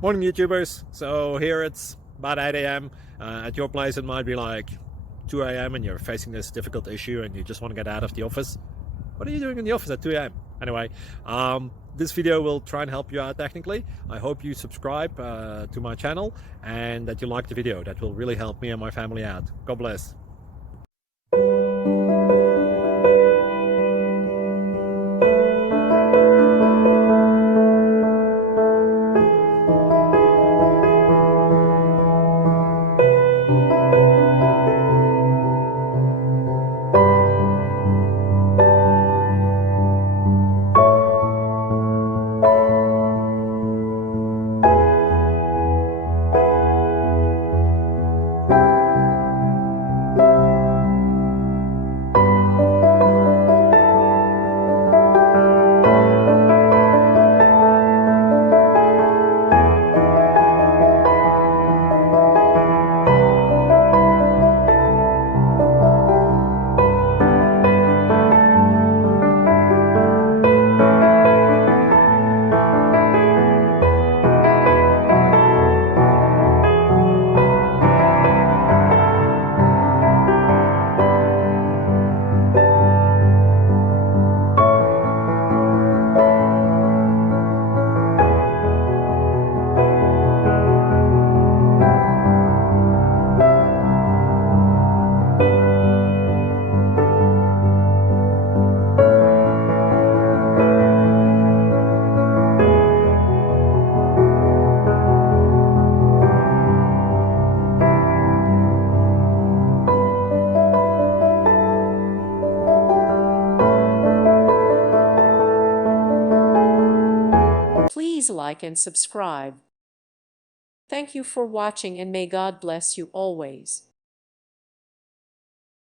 Morning YouTubers. So here it's about 8 a.m. At your place it might be like 2 a.m. and you're facing this difficult issue and you just want to get out of the office. What are you doing in the office at 2 a.m.? Anyway, this video will try and help you out technically. I hope you subscribe to my channel and that you like the video. That will really help me and my family out. God bless. Please like and subscribe. Thank you for watching and may God bless you always.